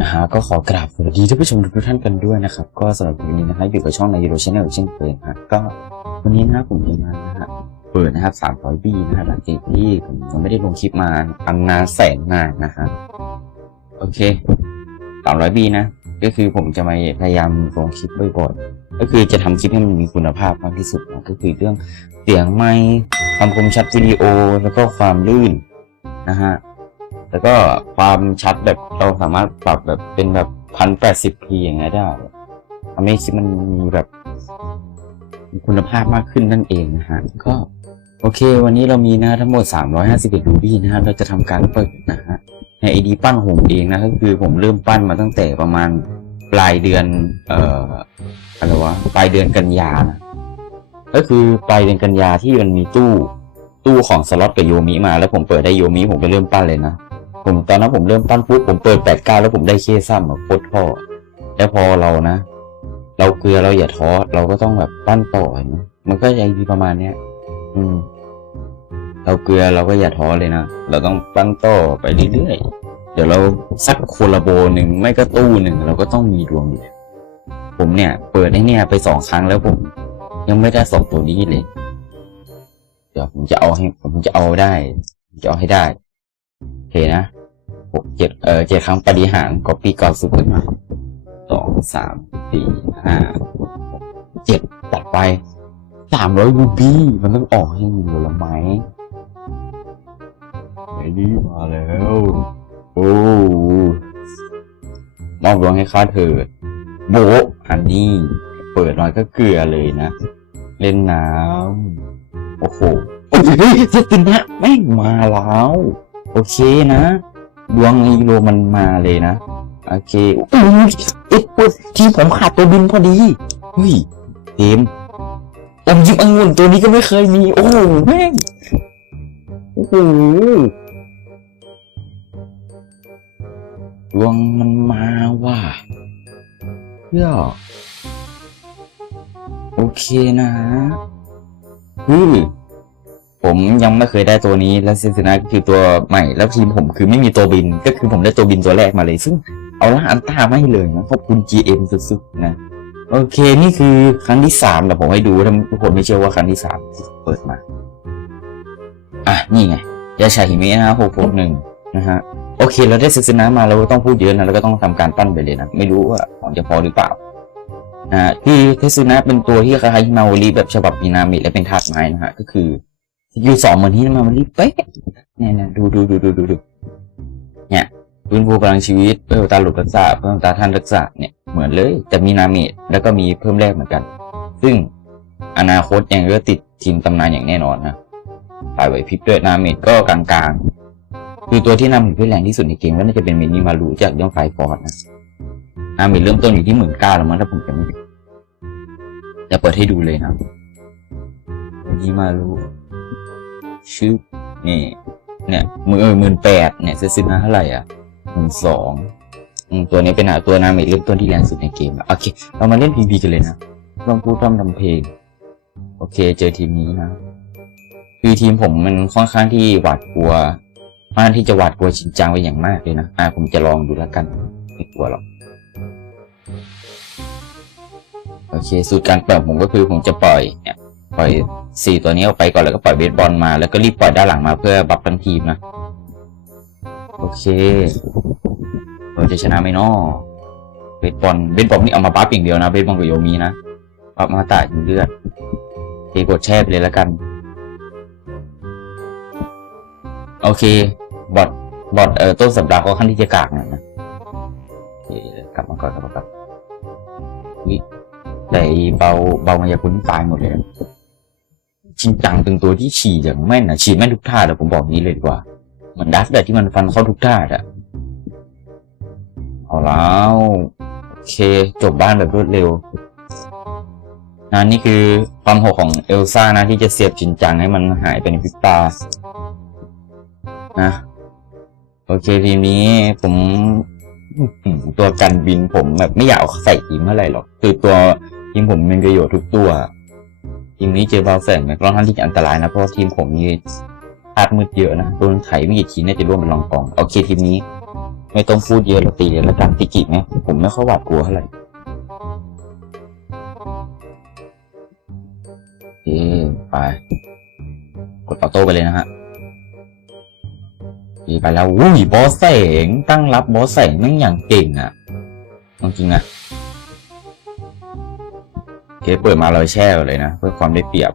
นะฮะก็ขอกราบสวัสดีท่านผู้ชมทุกท่านกันด้วยนะครับ ก็สำหรับวันนี้นะฮะอยู่กับช่องในยูโรชาแนลเช่นเคยนะฮะก็วันนี้นะผมจะมานะฮะเปิดนะครับสามร้อยบีนะฮะหลังจากที่ผมยังไม่ได้ลงคลิปมาอันนานแสนนานนะฮะโอเคสามร้อยบีนะ ก็คือผมจะมาพยายามลงคลิปบ่อยๆก็คือจะทำคลิปให้มันมีคุณภาพมากที่สุดนะก็คือเรื่องเสียงไมค์ความคมชัดวิดีโอแล้วก็ความลื่นนะฮะ แล้วก็ความชัดแบบเราสามารถปรับแบบเป็นแบบพันแปดสิบพีอย่างเงี้ยได้ทำให้คลิปมันมีแบบมีคุณภาพมากขึ้นนั่นเองนะฮะก็โอเค วันนี้เรามีนะทั้งหมด 351รูบี้นะฮะเราจะทำการเปิดนะฮะในไอดีปั้นผมเองนะก็คือผมเริ่มปั้นมาตั้งแต่ประมาณปลายเดือน เอ่ออะไรวะปลายเดือนกันยานะก็คือปลายเดือนกันยาที่มันมีตู้ ตู้ของสล็อตกับโยมิมา แล้วผมเปิดได้โยมิผมก็เริ่มปั้นเลยนะ ผมตอนนั้นผมเริ่มปั้นปุ๊บผมเปิดแปดเก้าแล้วผมได้เคซ้ำแบบโคตรท่อแล้วพอเรานะ เราเกลือเราอย่าท้อเราก็ต้องแบบปั้นต่อเห็นไหมมันก็ยังมีประมาณเนี้ยอืม เราเกลือเราก็อย่าท้อเลยนะเราต้องปั้นต่อไปเรื่อยๆเดี๋ยวเราสักโคลาโบหนึ่งไม่ก็ตู้หนึ่งเราก็ต้องมีดวงอยู่ผมเนี่ย เปิดให้เนี่ยไปสองครั้งแล้วผม ยังไม่ได้สองตัวนี้เลย เดี๋ยวผมจะเอาให้ผมจะเอาได้จะเอาให้ได้โอเคนะ เจ็ดเออเจ็ดครั้งปฏิหารก็ปีก่อนสุดขึ้นมาสองสามสี่ห้าหกเจ็ดตัดไปสามร้อยรูบี้มันต้องออกให้มีผลไม้ไอ้นี่มาแล้ว โอ้มอบดวงให้ข้าเถิดโบะอันนี้ เปิดหน่อยก็เกลือเลยนะ เล่นน้ำโอ้โหโอ้ยเฮ้ยสตินะแม่งมาแล้ว โอเคนะ ดวงอีโรมันมาเลยนะ โอเคอุ้ยเอ็ดปุ๊บทีผมขาดตัวบินพอดีเฮ้ยเกมอมยิ้มองุ่นตัวนี้ก็ไม่เคยมี โอ้โหแม่งโอ้โหดวงมันมาว่ะเพื่อโอเคนะเฮ้ย ผมยังไม่เคยได้ตัวนี้และซินซินาก็คือตัวใหม่แล้วทีมผมคือไม่มีตัวบิน ก็คือผมได้ตัวบินตัวแรกมาเลย ซึ่งเอาละอันต้าไม่เลยนะขอบคุณ GM สุดๆนะโอเคนี่คือครั้งที่สามแต่ผมให้ดูถ้าทุกคนไม่เชื่อว่าครั้งที่สามเปิดมา อะนี่ไงยาชาหิเมะนะหกหกหนึ่งนะฮะโอเค เราได้ซินซินามาเราก็ต้องพูดเยอะนะแล้วก็ต้องทำการปั้นไปเลยนะไม่รู้ว่าของจะพอหรือเปล่านะฮะที่เทสซินะเป็นตัวที่คล้ายๆฮิมาวรีแบบฉบับมินามิและเป็นธาตุไม้นะฮะก็คือ ยู่สองเหมือนที่มามันรีบเป๊ะเนี่ยนี่ยดูดูดูดูดูดูเนี่ยฟื้นฟูพลังชีวิตเพิ่มตาหลุดรักษาเพิ่มตาท่านรักษาเนี่ยเหมือนเลยแต่มีนามจแล้วก็มีเพิ่มแรกเหมือนกัน ซึ่งอนาคตยังก็ติดทีมตำนานอย่างแน่นอนนะฝ่ายไหวพริบด้วยนามจก็กลางๆ คือตัวที่นำถึงที่แรงที่สุดในเกมก็น่าจะเป็นเมนิมารูจากย่องไฟฟอร์ดนะนามจเริ่มต้นอยู่ที่หมื่นเก้าแล้วมั้งถ้าผมจำไม่ผิดจะเปิดให้ดูเลยนะเมนิมารู ชื่อนี่เนี่ยมือหมื่นแปดเนี่ยซื้อซื้อมาเท่าไหร่อะหมื่นสองตัวนี้เป็นอะตัวนาเมจเริ่มต้นที่แรงสุดในเกมโอเค เรามาเล่นพีพีกันเลยนะต้องพูดพร่ำทำเพลง โอเค เจอทีมนี้นะคือทีมผมมันค่อนข้างที่หวาดกลัวค่อนข้างที่จะหวาดกลัวจริงจังไปอย่างมากเลยนะอะผมจะลองดูแล้วกันไม่กลัวหรอกโอเค สูตรการเปิดผมก็คือผมจะปล่อยเนี่ยปล่อย สี่ตัวนี้ออกไปก่อนแล้วก็ปล่อยเบสบอลมา แล้วก็รีบปล่อยด้านหลังมาเพื่อบัฟทั้งทีมนะ โอเคเราจะชนะไหมนาะเบสบอลเบสบอลนี่เอามาบัฟอย่างเดียวนะเบสบอลกับโยมีนะบัฟมาตาอยู่เลือดเคกดแช่ไปเลยแล้วกัน โอเค บอทบอทเอ่อต้นสัปดาห์ก็ขั้นที่จะกากน่ยนะกลับมาก่อนกลับมาก่อนวิแต่เบาเบามายาคุณตายหมดเลย จริงจังเป็นตัวที่ฉี่อย่างแม่นอะฉี่แม่นทุกท่าแต่ผมบอกนี้เลยดีกว่าเหมือนดัสแต่ที่มันฟันเข้าทุกท่าอะเอาแล้วโอเคจบบ้านแบบรวดเร็วนะนี่คือความโหดของเอลซ่านะที่จะเสียบจริงจังให้มันหายไปในพิบตานะโอเคทีนี้ผมตัวกันบินผมแบบไม่อยากใส่ทีมเท่าไหร่หรอก คือตัวทีมผมมีประโยชน์ทุกตัว ทีมนี้เจอบาแสงนี่ยค่อนข้างที่จะอันตรายนะเพราะทีมผมมีธาตุมืดเยอะนะโดนไขไม่กี่ทีน่าจะร่วมเป็นรองกองโอเคทีมนี้ ไม่ต้องพูดเยอะเราตีเลยแล้วกันติกิไหมผมไม่ค่อยหวาดกลัวเท่าไหร่โอไป กดออโต้ไปเลยนะฮะดีไปแล้วอุ้ยบอสแสงตั้งรับบอสแสงแม่งอย่างเก่งอะ่ะจริงอะ เคเปิดมาเราแช่เลยนะ เพื่อความได้เปรียบ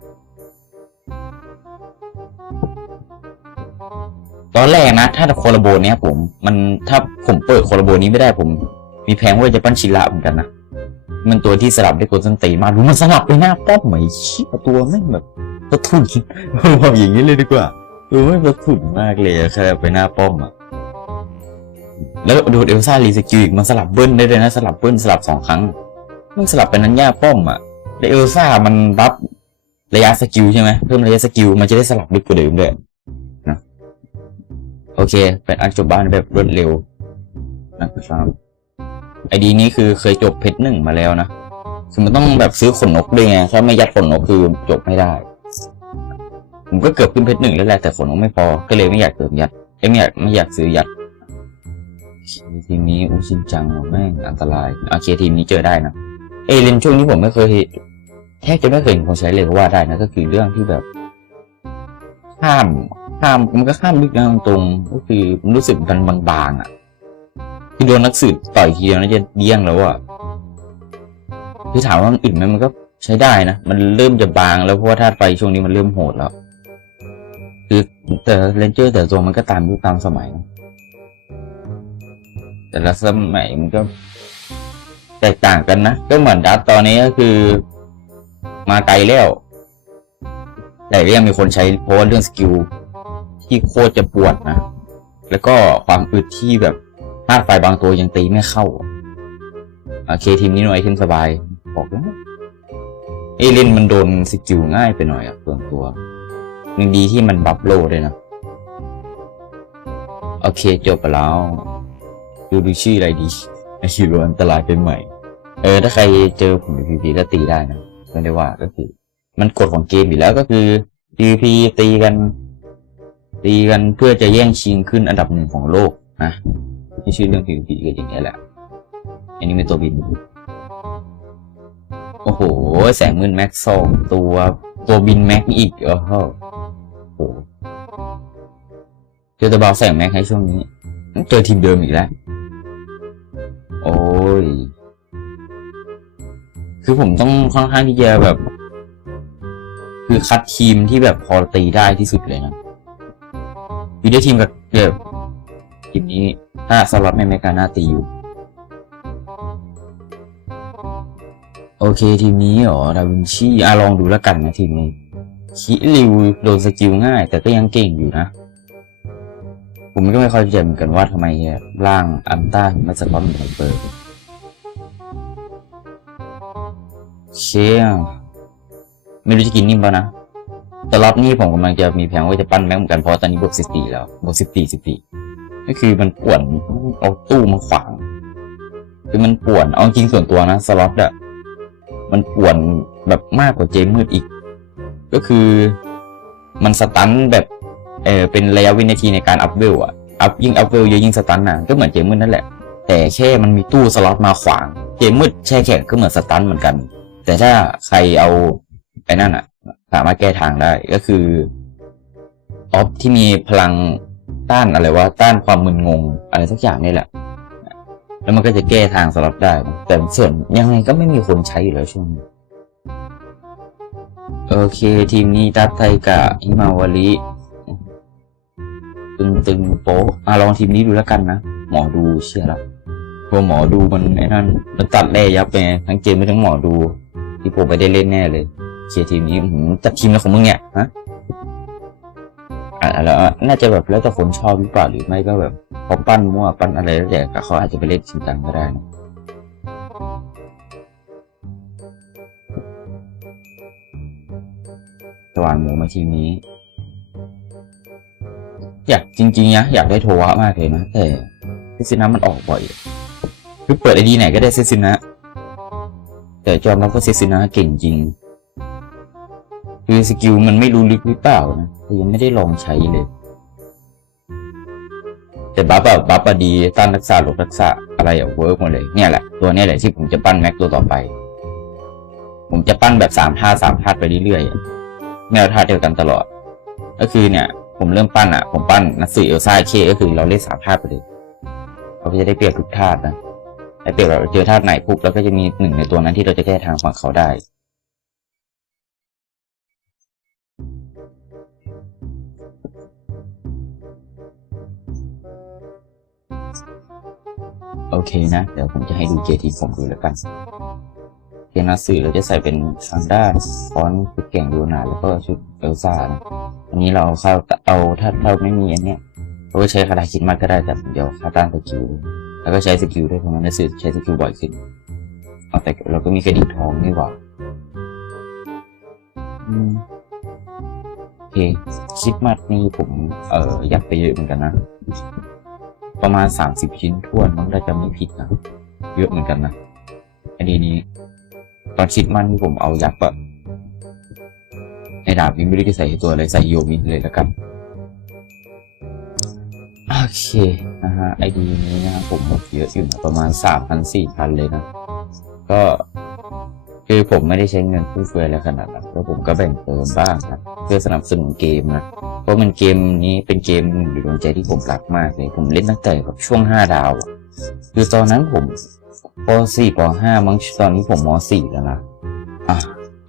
ตอนแรกนะ ถ้าโคลาโบเนี้ยผม มันถ้าผมเปิดโคลาโบนี้ไม่ได้ผม มีแพงว่าจะปั้นชิระเหมือนกันนะมันตัวที่สลับได้กดสันตีมากรู้มันสลับไปหน้าป้อมไหมชี้ตัวแม่งแบบกระทุนบอกอย่างนี้เลยดีกว่าเออไม่กระทุนมากเลยอะแค่ไปหน้าป้อมอะแล้วดูเอลซ่ารีสกิลอีกมันสลับเบิ้ลได้เลยนะ สลับเบิ้ลสลับสองครั้งมันสลับไปนั้นย่าป้อมอะ แล้วเอลซ่ามันบัฟระยะสกิลใช่ไหมเพิ่มระยะสกิลมันจะได้สลับลึกกว่าเดิมด้วยนะโอเค เป็นอันจบบ้านแบบรวดเร็วนะครับไอดีนี้คือเคยจบเพชรหนึ่งมาแล้วนะคือมันต้องแบบซื้อขนนกด้วยไงถ้าไม่ยัดขนนกคือจบไม่ได้ ผมก็เกือบขึ้นเพชรหนึ่งแล้วแหละแต่ขนนกไม่พอก็เลยไม่อยากเติมยัดไม่อยากไม่อยากซื้อยัดทีมนี้อุชินจังแม่งอันตรายโอเคทีมนี้เจอได้นะเอเลนช่วงนี้ผมไม่เคย แทบจะไม่เคยเห็นคนใช้เลยก็ว่าได้นะก็คือเรื่องที่แบบ ข้ามข้ามมันก็ข้ามลึกนะตรงก็คือมันรู้สึกมันบางๆอะคือโดนนักสืบต่อยทีเดียวน่าจะเดี้ยงแล้วอะคือถามว่ามันอื่นไหมมันก็ใช้ได้นะมันเริ่มจะบางแล้วเพราะว่าธาตุไฟช่วงนี้มันเริ่มโหดแล้ว คือแต่เลนเจอร์แต่ละตัวมันก็ตามยุคตามสมัยนะแต่ละสมัยมันก็แตกต่างกันนะ ก็เหมือนดัตตอนนี้ก็คือ มาไกลแล้ว แต่ก็ยังมีคนใช้เพราะว่าเรื่องสกิลที่โคตรจะปวดนะ แล้วก็ความอึดที่แบบธาตุไฟบางตัวยังตีไม่เข้า โอเคทีมนี้หน่อยขึ้นสบาย บอกแล้วเอเลนมันโดนสกิลง่ายไปหน่อยอะส่วนตัวยังดีที่มันบัฟโลด้วยนะ โอเคจบไปแล้วดูดูชื่ออะไรดีไอชื่อรู้อันตรายเป็นใหม่ เออ ถ้าใครเจอผมในพีพีก็ตีได้นะ ไม่ได้ว่าก็คือ มันกฎของเกมอยู่แล้วก็คือ PVP ตีกัน ตีกันเพื่อจะแย่งชิงขึ้นอันดับหนึ่งของโลกนะที่ชื่อเรื่อง PVP ก็อย่างนี้ยแหละ อันนี้เป็นตัวบิน โอ้โห แสงมืนแม็กสองตัวตัวบินแม็กอีกโอ้โหโอ้โหเจอตะเบาแสงแม็กให้ช่วงนี้ เจอทีมเดิมอีกแล้ว โอ้ย คือผมต้องค่อนข้างที่จะแบบ คือคัดทีมที่แบบพอตีได้ที่สุดเลยนะอยู่ได้ทีมกับแบบทีมนี้ถ้าสล็อตไม่ไม่การหน้าตีอยู่ โอเคทีมนี้เหรอดาวินชีอะลองดูแล้วกันนะทีมนี้คิริวโดนสกิลง่าย แต่ก็ยังเก่งอยู่นะ ผมก็ไม่ค่อยเข้าใจเหมือนกันว่าทำไมร่างอันต้าถึงไม่สล็อตเหมือนไฮเปอร์ เชี่ยไม่รู้จะกินนิ่มป่ะนะแต่รอบนี้ผมกำลังจะมีแผนว่าจะปั้นแม็กเหมือนกันเพราะตอนนี้บวกสิบปีแล้วบวกสิบปีสิบปีก็คือมันป่วนเอาตู้มาขวาง คือมันป่วนเอาจริงส่วนตัวนะสล็อตอะมันป่วนแบบมากกว่าเจมมืดอีก ก็คือมันสตันแบบเออเป็นระยะวินาทีในการอัพเวลอะอัพยิ่งอัพเวลเยอะยิ่งสตันอะก็เหมือนเจมมืดนั่นแหละ แต่แค่มันมีตู้สล็อตมาขวางเกมมืดแช่แข็งก็เหมือนสตันเหมือนกัน แต่ถ้าใครเอาไอ้นั่นอะสามารถแก้ทางได้ก็คือออฟที่มีพลังต้านอะไรว่าต้านความมึนงง อะไรสักอย่างนี่แหละ แล้วมันก็จะแก้ทางสล็อตได้ แต่ส่วนยังไงก็ไม่มีคนใช้อยู่แล้วช่วงนี้โอเค ทีมนี้ดัตไทกะฮิมาวาริตึงตึงโป๊ะอะลองทีมนี้ดูแล้วกันนะ หมอดูเชื่อละพวกหมอดูมันไอ้นั่นมันตัดแร่ยับไปทั้งเกมไม่ทั้งหมอดู ที่ผมไปได้เล่นแน่เลยเชียร์ทีมนี้หือจัดทีมแล้วของมึงเนี่ยฮะอะแล้วน่าจะแบบแล้วแต่คนชอบหรือเปล่าหรือไม่ก็แบบเขาปั้นมั่วปั้นอะไรแล้วแต่เขาอาจจะไปเล่นจริงจังก็ได้นะสวานหมูมาทีมนี้ อยากจริงๆนะอยากได้โทวะมากเลยนะแต่เซซินะมันออกบ่อย คือเปิดไอดีไหนก็ได้เซซินะ แต่จอมรับว่าเซซินะเก่งจริง คือสกิลมันไม่รู้ลึกหรือเปล่านะแต่ยังไม่ได้ลองใช้เลย แต่บัฟแบบบัฟอะดีต้านรักษาลดรักษาอะไรอะเวิร์กหมดเลยเนี่ยแหละ ตัวเนี้ยแหละที่ผมจะปั้นแม็กตัวต่อไป ผมจะปั้นแบบสามท่าสามท่าไปเรื่อยๆอะไม่เอาท่าเดียวกันตลอด ก็คือเนี่ย ผมเริ่มปั้นอะผมปั้นนักสือเอลซ่าเคก็คือเราเล่นสามท่าไปเลยเราจะได้เปรียบทุกท่าตุนะ ได้เปรียเราเจอท่าตุไหนปุ๊บเราก็จะมีหนึ่งในตัวนั้นที่เราจะแก้ทางฝั่งเขาได้ โอเคนะ เดี๋ยวผมจะให้ดูเกทีผมดูแล้วกันเกนักสื่อเราจะใส่เป็นทางด้านฟอนต์ชุดเก่งดูนาแล้วก็ชุดเอลซ่านะอันนี้เราเอาเข้าเอาถ้าเราไม่มีอันเนี้ยเราก็ใช้คาถาคิดมากก็ได้แต่เดี๋ยวคาตานสกิล แล้วก็ใช้สกิลด้วยเพราะมันนักสื่อใช้สกิลบ่อยขึ้นเอาแต่เราก็มีกระดิ่งทองนี่หว่าโอเคคิดมัดนี่ผม เอ่อยากไปเยอะเหมือนกันนะ ประมาณสามสิบชิ้นท้วนมั้งถ้าจะไม่ผิดนะ เยอะเหมือนกันนะ อันนี้นี้ ตอนคิดมันที่ผมเอายักษ์อะในดาบนี้ไม่รู้จะใส่ตัวอะไรใส่โยมินเลยแล้วกัน โอเคนะฮะไอดีนี้นะครับผมมดเยอะอยู่นะประมาณสามพันสี่พันเลยนะ ก็คือผมไม่ได้ใช้เงินฟุ่มเฟือยอะไรขนาดนั้นแล้วผมก็แบ่งเติมบ้างนะเพื่อสนับสนุนเกมนะ เพราะมันเกมนี้เป็นเกมหนึ่งดวงใจที่ผมรักมากเลย ผมเล่นตั้งแต่แบบช่วงห้าดาว คือตอนนั้นผมปสี่ปห้ามั้งตอนนี้ผมมสี่แล้วนะอะ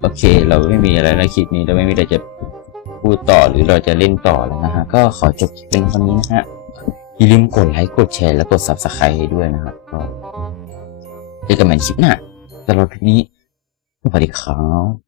โอเค เราไม่มีอะไรในคลิปนี้เราไม่มีอะไรจะพูดต่อหรือเราจะเล่นต่อแล้วนะฮะ ก็ขอจบคลิปเป็นเท่านี้นะฮะ อย่าลืมกดไลค์กดแชร์และกด subscribe ด้วยนะครับก็เจอกันใหม่คลิปหน้าสำหรับคลิปนี้สวัสดีครับ